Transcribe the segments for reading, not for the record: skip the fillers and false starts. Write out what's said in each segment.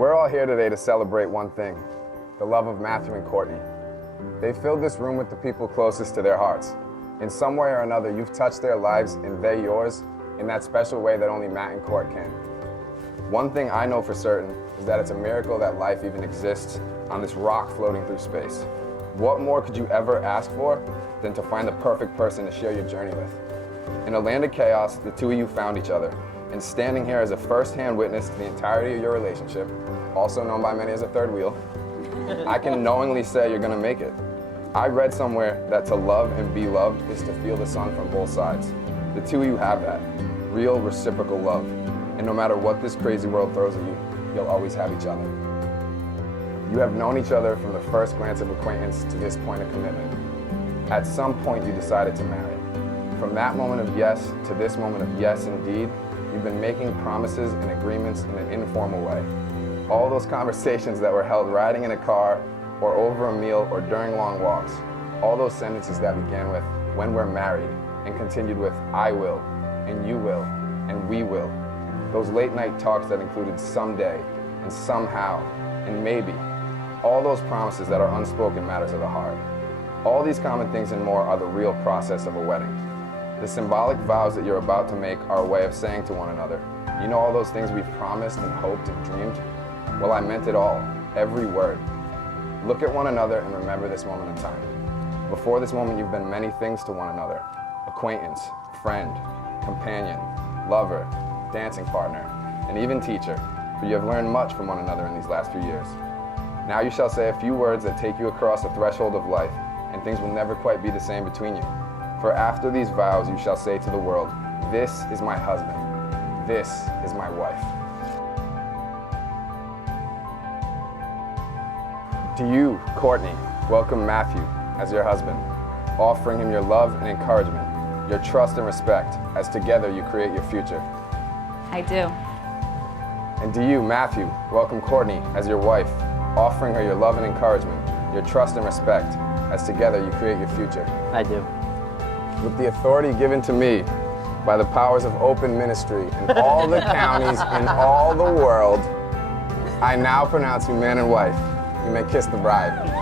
We're all here today to celebrate one thing, the love of Matthew and Courtney. They filled this room with the people closest to their hearts. In some way or another, you've touched their lives and they yours in that special way that only Matt and Court can. One thing I know for certain is that it's a miracle that life even exists on this rock floating through space. What more could you ever ask for than to find the perfect person to share your journey with? In a land of chaos, the two of you found each other, and standing here as a first-hand witness to the entirety of your relationship, also known by many as a third wheel, I can knowingly say you're gonna make it. I read somewhere that to love and be loved is to feel the sun from both sides. The two of you have that, real reciprocal love. And no matter what this crazy world throws at you, you'll always have each other. You have known each other from the first glance of acquaintance to this point of commitment. At some point you decided to marry. From that moment of yes to this moment of yes indeed, you've been making promises and agreements in an informal way. All those conversations that were held riding in a car or over a meal or during long walks. All those sentences that began with, when we're married, and continued with, I will, and you will, and we will. Those late night talks that included someday, and somehow, and maybe. All those promises that are unspoken matters of the heart. All these common things and more are the real process of a wedding. The symbolic vows that you're about to make are a way of saying to one another, you know all those things we've promised and hoped and dreamed? Well, I meant it all, every word. Look at one another and remember this moment in time. Before this moment, you've been many things to one another. Acquaintance, friend, companion, lover, dancing partner, and even teacher, but you have learned much from one another in these last few years. Now you shall say a few words that take you across the threshold of life, and things will never quite be the same between you. For after these vows, you shall say to the world, this is my husband, this is my wife. To you, Courtney, welcome Matthew as your husband, offering him your love and encouragement, your trust and respect, as together you create your future. I do. And to you, Matthew, welcome Courtney as your wife, offering her your love and encouragement, your trust and respect, as together you create your future. I do. With the authority given to me by the powers of open ministry in all the counties in all the world, I now pronounce you man and wife. You may kiss the bride.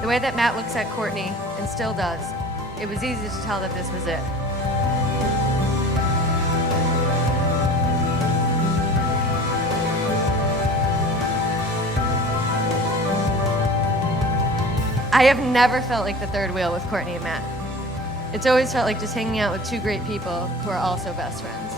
The way that Matt looks at Courtney, and still does, it was easy to tell that this was it. I have never felt like the third wheel with Courtney and Matt. It's always felt like just hanging out with two great people who are also best friends.